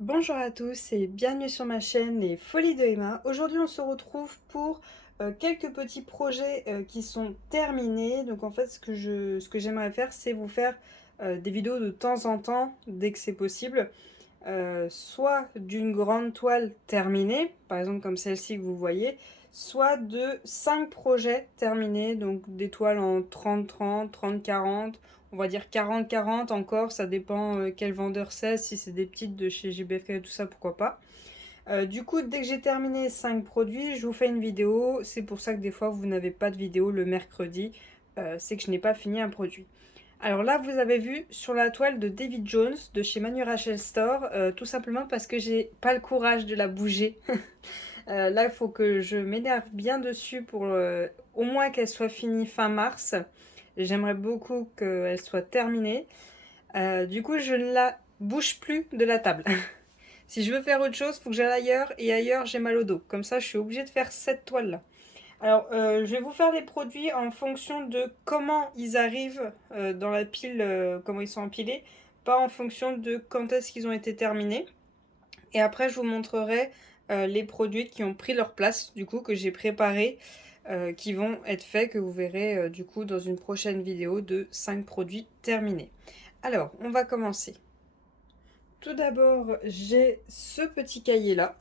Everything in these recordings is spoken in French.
Bonjour à tous et bienvenue sur ma chaîne Les Folies de Emma. Aujourd'hui on se retrouve pour quelques petits projets qui sont terminés. Donc en fait ce que j'aimerais faire c'est vous faire des vidéos de temps en temps dès que c'est possible. Soit d'une grande toile terminée, par exemple comme celle-ci que vous voyez, soit de 5 projets terminés, donc des toiles en 30-30, 30-40, on va dire 40-40 encore, ça dépend quel vendeur c'est, si c'est des petites de chez JBFK et tout ça, pourquoi pas. Du coup, dès que j'ai terminé 5 produits, je vous fais une vidéo, c'est pour ça que des fois vous n'avez pas de vidéo le mercredi, c'est que je n'ai pas fini un produit. Alors là, vous avez vu sur la toile de David Jones de chez Manu Rachel Store, tout simplement parce que j'ai pas le courage de la bouger. Là, il faut que je m'énerve bien dessus pour au moins qu'elle soit finie fin mars. J'aimerais beaucoup qu'elle soit terminée. Du coup, je ne la bouge plus de la table. Si je veux faire autre chose, il faut que j'aille ailleurs et ailleurs, j'ai mal au dos. Comme ça, je suis obligée de faire cette toile-là. Alors, je vais vous faire les produits en fonction de comment ils arrivent dans la pile, comment ils sont empilés, pas en fonction de quand est-ce qu'ils ont été terminés. Et après, je vous montrerai les produits qui ont pris leur place, du coup, que j'ai préparés, qui vont être faits, que vous verrez du coup dans une prochaine vidéo de 5 produits terminés. Alors, on va commencer. Tout d'abord, j'ai ce petit cahier-là.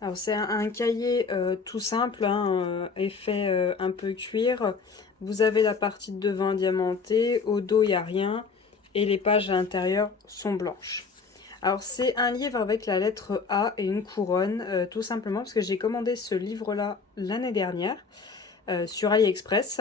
Alors c'est un cahier tout simple, hein, effet un peu cuir. Vous avez la partie de devant diamantée, au dos il n'y a rien et les pages à l'intérieur sont blanches. Alors c'est un livre avec la lettre A et une couronne, tout simplement parce que j'ai commandé ce livre-là l'année dernière sur AliExpress.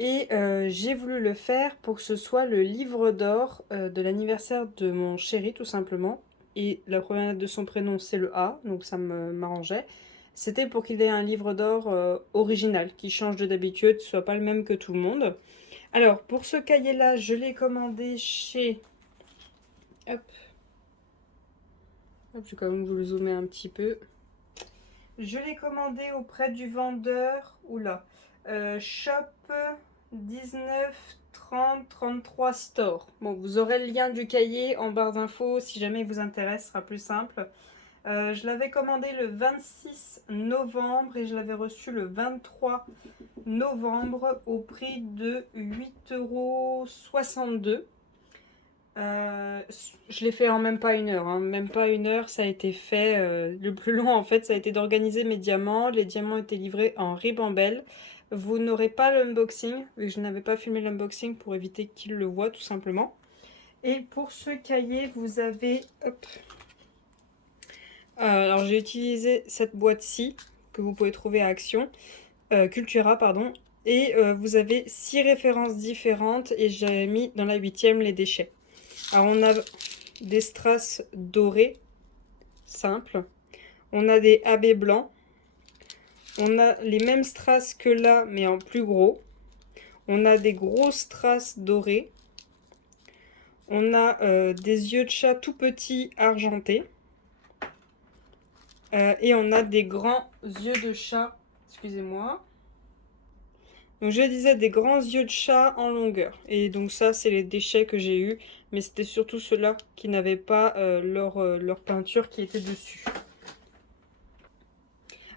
Et j'ai voulu le faire pour que ce soit le livre d'or de l'anniversaire de mon chéri, tout simplement. Et la première lettre de son prénom, c'est le A, donc ça m'arrangeait. C'était pour qu'il ait un livre d'or original, qui change de d'habitude, soit pas le même que tout le monde. Alors, pour ce cahier-là, je l'ai commandé chez... Hop, hop, je vais quand même vous le zoomer un petit peu. Je l'ai commandé auprès du vendeur, oula, Shop 19 30 33 Store. Bon, vous aurez le lien du cahier en barre d'infos si jamais il vous intéresse, ce sera plus simple. Je l'avais commandé le 26 novembre et je l'avais reçu le 23 novembre au prix de 8,62 €. Je l'ai fait en même pas une heure, hein. Même pas une heure, ça a été fait. Le plus long, en fait, ça a été d'organiser mes diamants. Les diamants étaient livrés en ribambelle. Vous n'aurez pas l'unboxing, vu que je n'avais pas filmé l'unboxing pour éviter qu'il le voie, tout simplement. Et pour ce cahier, vous avez... Hop. Alors, j'ai utilisé cette boîte-ci, que vous pouvez trouver à Action. Cultura, pardon. Et vous avez 6 références différentes et j'ai mis dans la 8e les déchets. Alors, on a des strass dorés, simples. On a des AB blancs. On a les mêmes strass que là, mais en plus gros. On a des gros strass dorés. On a des yeux de chat tout petits argentés. Et on a des grands yeux de chat. Excusez-moi. Donc je disais des grands yeux de chat en longueur. Et donc ça, c'est les déchets que j'ai eus. Mais c'était surtout ceux-là qui n'avaient pas leur peinture qui était dessus.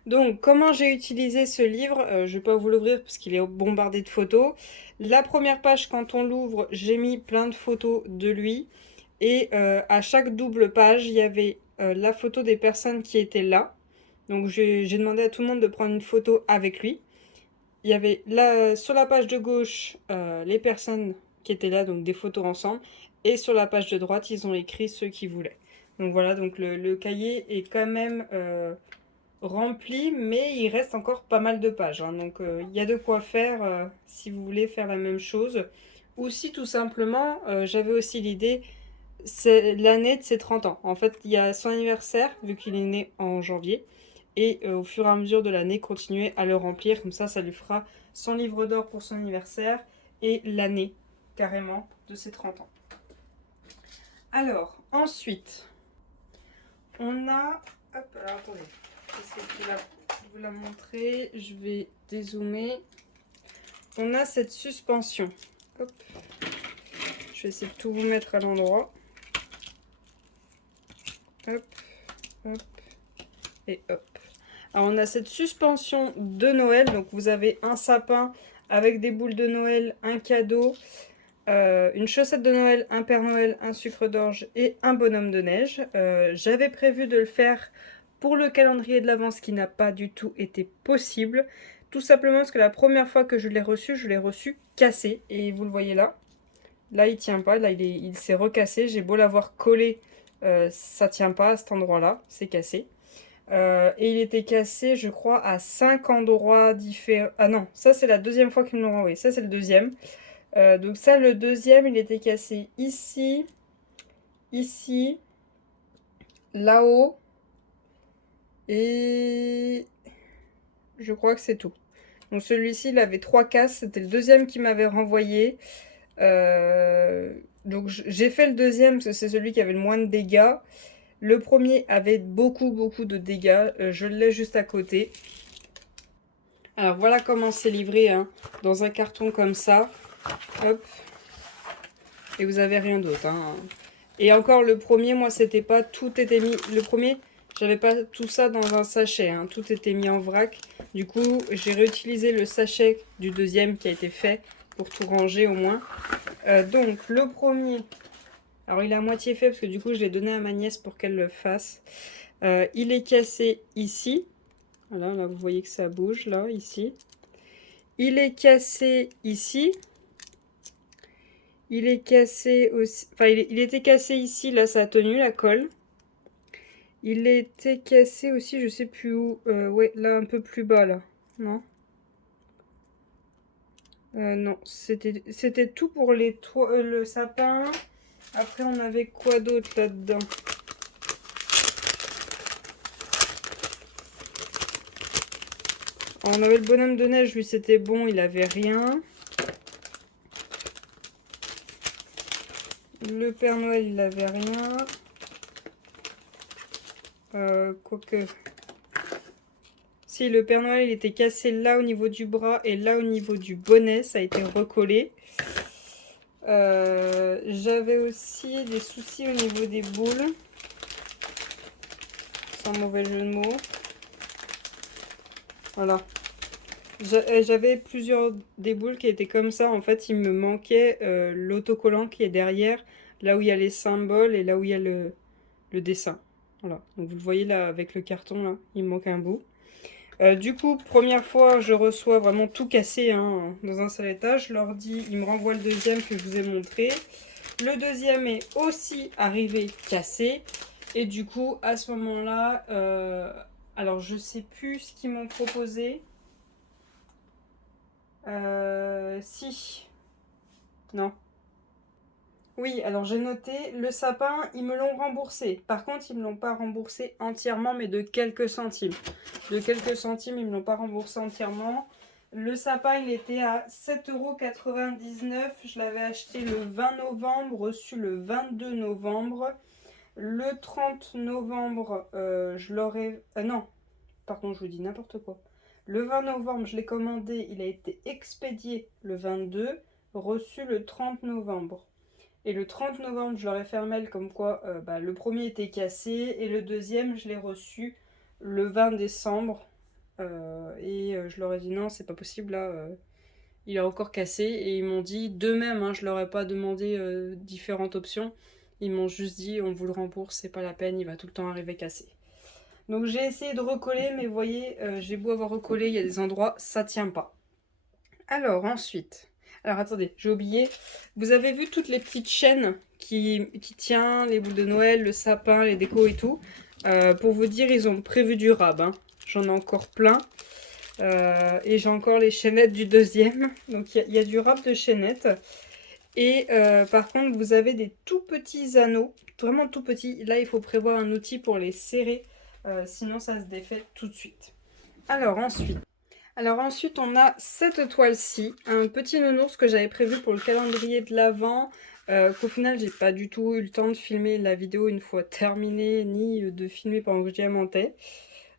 Donc, comment j'ai utilisé ce livre? Je ne vais pas vous l'ouvrir parce qu'il est bombardé de photos. La première page, quand on l'ouvre, j'ai mis plein de photos de lui. Et à chaque double page, il y avait la photo des personnes qui étaient là. Donc, j'ai demandé à tout le monde de prendre une photo avec lui. Il y avait là, sur la page de gauche les personnes qui étaient là, donc des photos ensemble. Et sur la page de droite, ils ont écrit ceux qui voulaient. Donc voilà, donc le cahier est quand même rempli, mais il reste encore pas mal de pages, hein. Donc il y a de quoi faire si vous voulez faire la même chose. Ou si tout simplement, j'avais aussi l'idée, c'est l'année de ses 30 ans. En fait, il y a son anniversaire, vu qu'il est né en janvier. Et au fur et à mesure de l'année, continuer à le remplir. Comme ça lui fera son livre d'or pour son anniversaire et l'année, carrément, de ses 30 ans. Alors, ensuite, on a... Hop, alors attendez. J'essaie de vous la montrer. Je vais dézoomer. On a cette suspension. Hop. Je vais essayer de tout vous mettre à l'endroit. hop, hop et hop. Alors on a cette suspension de Noël, donc vous avez un sapin avec des boules de Noël, un cadeau, une chaussette de Noël, un Père Noël, un sucre d'orge et un bonhomme de neige. J'avais prévu de le faire pour le calendrier de l'Avent, ce qui n'a pas du tout été possible. Tout simplement parce que la première fois que je l'ai reçu cassé. Et vous le voyez là. Là, il tient pas. Là, il s'est recassé. J'ai beau l'avoir collé, ça tient pas à cet endroit-là. C'est cassé. Et il était cassé, je crois, à 5 endroits différents. Ah non, ça c'est la deuxième fois qu'ils me l'ont renvoyé. Ça c'est le deuxième. Donc ça, le deuxième, il était cassé ici, ici, là-haut. Et je crois que c'est tout. Donc celui-ci, il avait 3 casses. C'était le deuxième qui m'avait renvoyé. Donc j'ai fait le deuxième parce que c'est celui qui avait le moins de dégâts. Le premier avait beaucoup de dégâts. Je l'ai juste à côté. Alors voilà comment c'est livré, hein, dans un carton comme ça. Hop. Et vous avez rien d'autre. Hein. Et encore le premier, moi c'était pas tout était mis. Le premier, j'avais pas tout ça dans un sachet. Hein, tout était mis en vrac. Du coup, j'ai réutilisé le sachet du deuxième qui a été fait pour tout ranger au moins. Donc le premier, alors il est à moitié fait parce que du coup je l'ai donné à ma nièce pour qu'elle le fasse. Il est cassé ici. Voilà, là vous voyez que ça bouge là, ici. Il est cassé ici. Il est cassé aussi. Enfin, il était cassé ici, là ça a tenu la colle. Il était cassé aussi, je sais plus où. Ouais, là un peu plus bas là. Non. Non, c'était tout pour les le sapin. Après, on avait quoi d'autre là-dedans? On avait le bonhomme de neige, lui c'était bon, il avait rien. Le Père Noël, il avait rien. Quoique. Si, le Père Noël, il était cassé là au niveau du bras et là au niveau du bonnet, ça a été recollé. J'avais aussi des soucis au niveau des boules. Sans mauvais jeu de mots. Voilà. J'avais plusieurs des boules qui étaient comme ça. En fait, il me manquait l'autocollant qui est derrière, là où il y a les symboles et là où il y a le dessin. Voilà. Donc vous le voyez là avec le carton, là, il me manque un bout. Du coup, première fois, je reçois vraiment tout cassé hein, dans un seul étage. L'ordi, il me renvoie le deuxième que je vous ai montré. Le deuxième est aussi arrivé cassé. Et du coup, à ce moment-là, alors je sais plus ce qu'ils m'ont proposé. Si. Non. Oui, alors j'ai noté, le sapin, ils me l'ont remboursé. Par contre, ils ne me l'ont pas remboursé entièrement, mais de quelques centimes. De quelques centimes, ils ne me l'ont pas remboursé entièrement. Le sapin, il était à 7,99 €. Je l'avais acheté le 20 novembre, reçu le 22 novembre. Le 30 novembre, je l'aurais... non, pardon, je vous dis n'importe quoi. Le 20 novembre, je l'ai commandé, il a été expédié le 22, reçu le 30 novembre. Et le 30 novembre, je leur ai fait un mail comme quoi le premier était cassé et le deuxième, je l'ai reçu le 20 décembre. Je leur ai dit non, c'est pas possible là, il est encore cassé. Et ils m'ont dit de même, hein, je leur ai pas demandé différentes options. Ils m'ont juste dit on vous le rembourse, c'est pas la peine, il va tout le temps arriver cassé. Donc j'ai essayé de recoller, mais vous voyez, j'ai beau avoir recollé, il y a des endroits, ça tient pas. Alors ensuite, alors attendez, j'ai oublié. Vous avez vu toutes les petites chaînes qui tiennent les boules de Noël, le sapin, les décos et tout. Pour vous dire, ils ont prévu du rab. Hein. J'en ai encore plein. Et j'ai encore les chaînettes du deuxième. Donc il y a du rab de chaînettes. Et par contre, vous avez des tout petits anneaux, vraiment tout petits. Là, il faut prévoir un outil pour les serrer. Sinon, ça se défait tout de suite. Alors ensuite, on a cette toile-ci, un petit nounours que j'avais prévu pour le calendrier de l'Avent, qu'au final, j'ai pas du tout eu le temps de filmer la vidéo une fois terminée, ni de filmer pendant que je diamantais.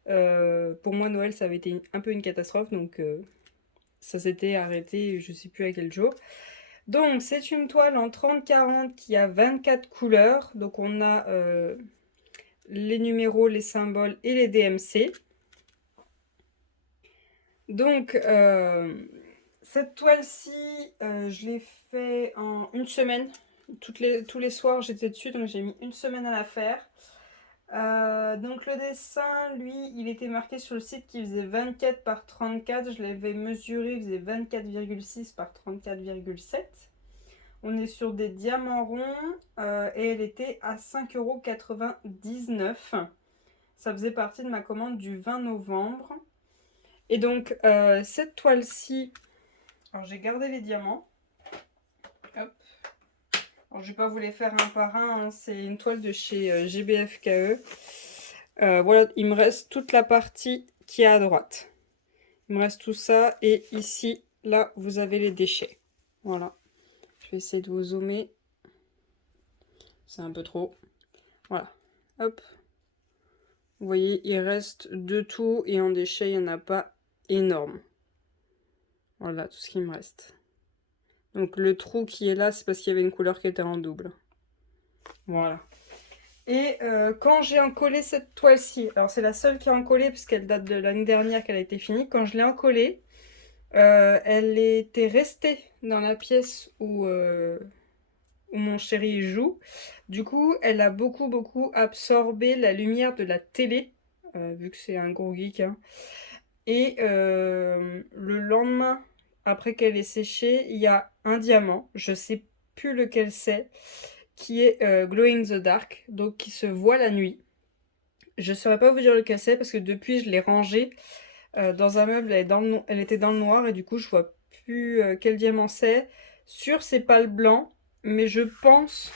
Pour moi, Noël, ça avait été un peu une catastrophe, donc ça s'était arrêté, je sais plus à quel jour. Donc, c'est une toile en 30-40 qui a 24 couleurs. Donc, on a les numéros, les symboles et les DMC. Donc, cette toile-ci, je l'ai fait en une semaine. Tous les soirs, j'étais dessus, donc j'ai mis une semaine à la faire. Donc le dessin, lui, il était marqué sur le site qu'il faisait 24 par 34. Je l'avais mesuré, il faisait 24,6 par 34,7. On est sur des diamants ronds et elle était à 5,99 €. Ça faisait partie de ma commande du 20 novembre. Et donc, cette toile-ci, alors j'ai gardé les diamants. Hop. Alors, je vais pas vous les faire un par un, hein. C'est une toile de chez GBFKE. Voilà, il me reste toute la partie qui est à droite. Il me reste tout ça. Et ici, là, vous avez les déchets. Voilà. Je vais essayer de vous zoomer. C'est un peu trop. Voilà. Hop. Vous voyez, il reste de tout. Et en déchets, il n'y en a pas énorme. Voilà, tout ce qui me reste. Donc le trou qui est là, c'est parce qu'il y avait une couleur qui était en double. Voilà. Et quand j'ai encollé cette toile-ci, alors c'est la seule qui est encollée puisqu'elle date de l'année dernière qu'elle a été finie. Quand je l'ai encollée, elle était restée dans la pièce où mon chéri joue. Du coup, elle a beaucoup absorbé la lumière de la télé, vu que c'est un gros geek, hein. Et le lendemain, après qu'elle ait séché, il y a un diamant, je sais plus lequel c'est, qui est glow in the dark, donc qui se voit la nuit. Je saurais pas vous dire lequel c'est parce que depuis je l'ai rangé dans un meuble, elle était dans le noir et du coup je vois plus quel diamant c'est. Sur c'est pas le blanc, mais je pense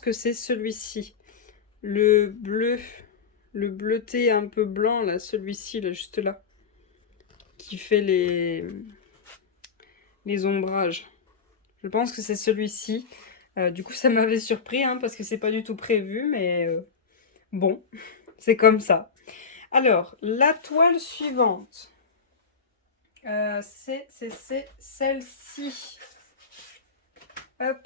que c'est celui-ci. Le bleu, le bleuté un peu blanc là, celui-ci là, juste là, qui fait les ombrages. Je pense que c'est celui-ci. Du coup, ça m'avait surpris, hein, parce que c'est pas du tout prévu, mais bon, c'est comme ça. Alors, la toile suivante, c'est celle-ci. Hop.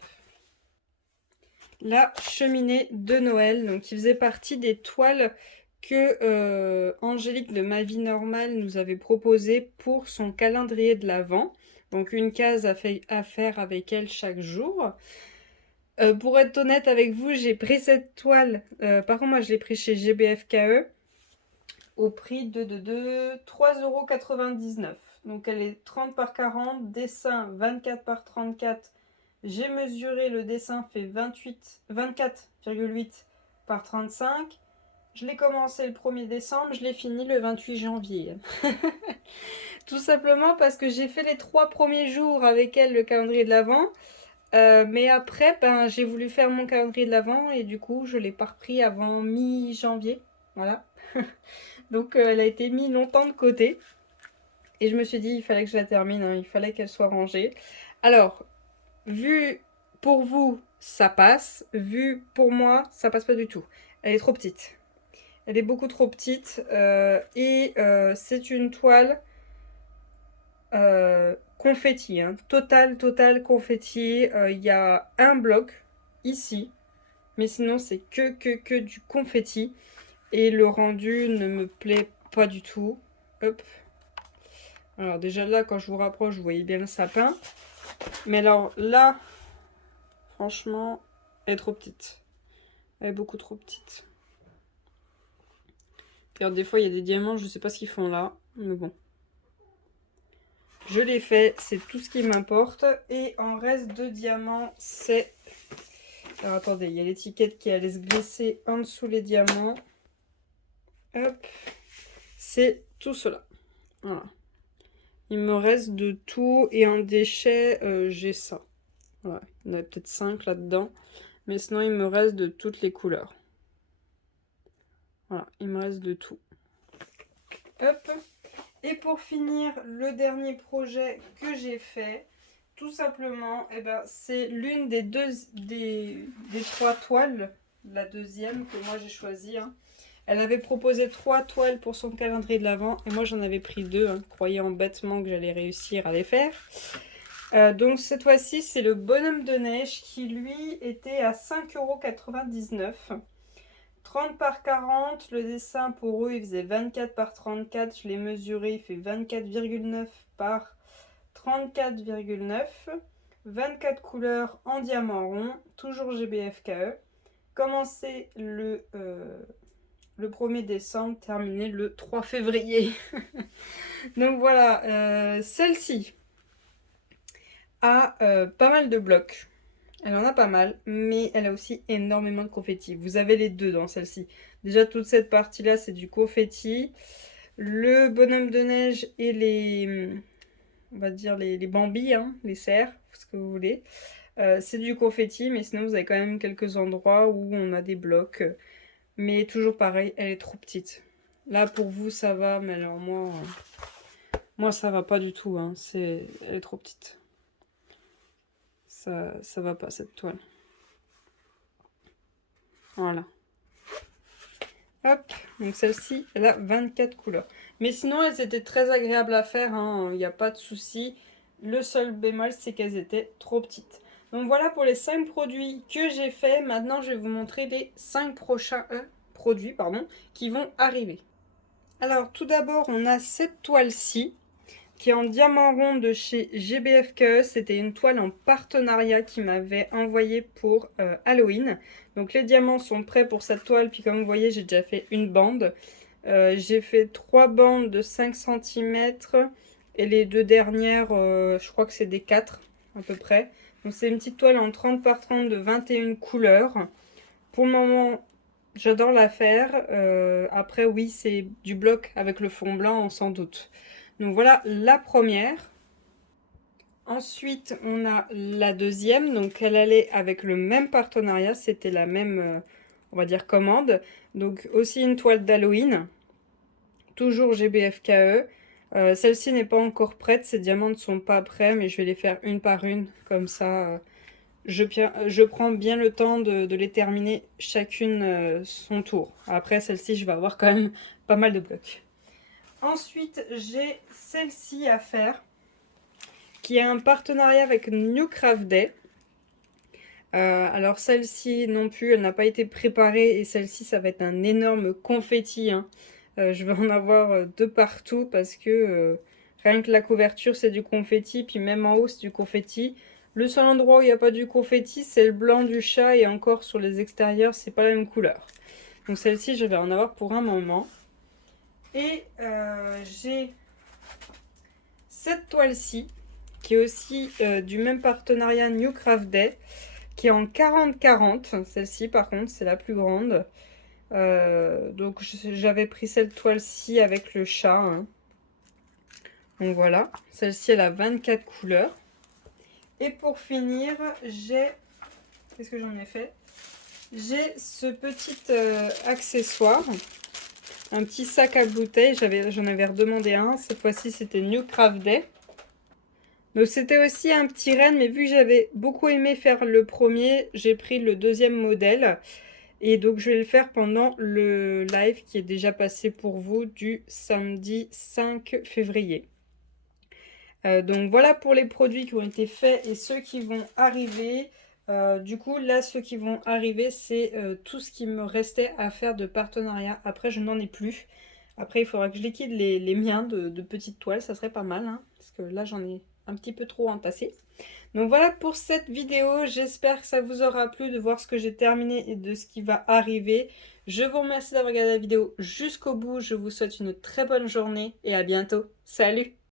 La cheminée de Noël, donc qui faisait partie des toiles que Angélique de Ma Vie Normale nous avait proposé pour son calendrier de l'Avent. Donc une case à faire avec elle chaque jour. Pour être honnête avec vous, j'ai pris cette toile. Par contre, moi, je l'ai pris chez GBFKE au prix de 3,99 €. Donc, elle est 30 par 40, dessin 24 par 34. J'ai mesuré, le dessin fait 24,8 par 35. Je l'ai commencé le 1er décembre, je l'ai fini le 28 janvier. Tout simplement parce que j'ai fait les 3 premiers jours avec elle le calendrier de l'Avent. Mais après, ben, j'ai voulu faire mon calendrier de l'Avent et du coup, je l'ai pas repris avant mi-janvier. Voilà. Donc, elle a été mise longtemps de côté. Et je me suis dit, il fallait que je la termine, hein, il fallait qu'elle soit rangée. Alors, vu pour vous, ça passe. Vu pour moi, ça passe pas du tout. Elle est trop petite. Elle est beaucoup trop petite. C'est une toile confetti, hein. Total confetti. Il y a un bloc ici, mais sinon c'est que du confetti et le rendu ne me plaît pas du tout. Hop. Alors déjà là, quand je vous rapproche, vous voyez bien le sapin, mais alors là, franchement, elle est trop petite. Elle est beaucoup trop petite. Alors, des fois il y a des diamants, je sais pas ce qu'ils font là, mais bon. Je l'ai fait, c'est tout ce qui m'importe. Et en reste de diamants, c'est... Alors attendez, il y a l'étiquette qui allait se glisser en dessous les diamants. Hop. C'est tout cela. Voilà. Il me reste de tout. Et en déchets, j'ai ça. Voilà. Il y en a peut-être 5 là-dedans. Mais sinon, il me reste de toutes les couleurs. Voilà, il me reste de tout. Hop. Et pour finir, le dernier projet que j'ai fait, tout simplement, eh ben, c'est l'une des 3 toiles, la deuxième que moi j'ai choisie, hein. Elle avait proposé 3 toiles pour son calendrier de l'Avent et moi j'en avais pris 2, hein, croyant bêtement que j'allais réussir à les faire. Donc cette fois-ci, c'est le bonhomme de neige qui lui était à 5,99 €. 30 par 40, le dessin pour eux il faisait 24 par 34, je l'ai mesuré, il fait 24,9 par 34,9. 24 couleurs en diamant rond, toujours GBFKE. Commencé le 1er décembre, terminé le 3 février. Donc voilà, celle-ci a pas mal de blocs. Elle en a pas mal, mais elle a aussi énormément de confetti. Vous avez les deux dans celle-ci. Déjà, toute cette partie-là, c'est du confetti. Le bonhomme de neige et les, on va dire les bambis, hein, les cerfs, ce que vous voulez. C'est du confetti, mais sinon, vous avez quand même quelques endroits où on a des blocs. Mais toujours pareil, elle est trop petite. Là, pour vous, ça va, mais alors moi ça va pas du tout. Hein. Elle est trop petite. Ça va pas, cette toile. Voilà. Hop, donc celle-ci, elle a 24 couleurs. Mais sinon, elles étaient très agréables à faire, hein, il n'y a pas de souci. Le seul bémol, c'est qu'elles étaient trop petites. Donc voilà pour les 5 produits que j'ai fait. Maintenant, je vais vous montrer les 5 prochains produits qui vont arriver. Alors, tout d'abord, on a cette toile-ci, qui est en diamant rond de chez GBFKE. C'était une toile en partenariat qui m'avait envoyé pour Halloween. Donc les diamants sont prêts pour cette toile. Puis comme vous voyez, j'ai déjà fait une bande. J'ai fait 3 bandes de 5 cm. Et les deux dernières, je crois que c'est des 4 à peu près. Donc c'est une petite toile en 30 par 30 de 21 couleurs. Pour le moment, j'adore la faire. Après, oui, c'est du bloc avec le fond blanc, sans doute. Donc voilà la première. Ensuite, on a la deuxième. Donc elle allait avec le même partenariat. C'était la même, on va dire, commande. Donc aussi une toile d'Halloween. Toujours GBFKE. Celle-ci n'est pas encore prête. Ces diamants ne sont pas prêts. Mais je vais les faire une par une. Comme ça, je prends bien le temps de les terminer chacune son tour. Après, celle-ci, je vais avoir quand même pas mal de blocs. Ensuite, j'ai celle-ci à faire, qui a un partenariat avec New Craft Day. Alors celle-ci non plus, elle n'a pas été préparée, et celle-ci, ça va être un énorme confetti. Hein. Je vais en avoir de partout parce que rien que la couverture, c'est du confetti, puis même en haut, c'est du confetti. Le seul endroit où il n'y a pas du confetti, c'est le blanc du chat, et encore sur les extérieurs, c'est pas la même couleur. Donc celle-ci, je vais en avoir pour un moment. Et j'ai cette toile-ci, qui est aussi du même partenariat New Craft Day, qui est en 40-40. Celle-ci, par contre, c'est la plus grande. Donc j'avais pris cette toile-ci avec le chat. Hein. Donc voilà, celle-ci, elle a 24 couleurs. Et pour finir, j'ai... Qu'est-ce que j'en ai fait? J'ai ce petit accessoire. Un petit sac à bouteilles, j'en avais redemandé un. Cette fois-ci, c'était New Craft Day. Donc, c'était aussi un petit renne, mais vu que j'avais beaucoup aimé faire le premier, j'ai pris le deuxième modèle. Et donc, je vais le faire pendant le live qui est déjà passé pour vous du samedi 5 février. Donc, voilà pour les produits qui ont été faits et ceux qui vont arriver. Du coup, là, ceux qui vont arriver, c'est tout ce qui me restait à faire de partenariat. Après, je n'en ai plus. Après, il faudra que je liquide les miens de petites toiles. Ça serait pas mal, hein, parce que là, j'en ai un petit peu trop entassé. Donc voilà pour cette vidéo. J'espère que ça vous aura plu de voir ce que j'ai terminé et de ce qui va arriver. Je vous remercie d'avoir regardé la vidéo jusqu'au bout. Je vous souhaite une très bonne journée et à bientôt. Salut!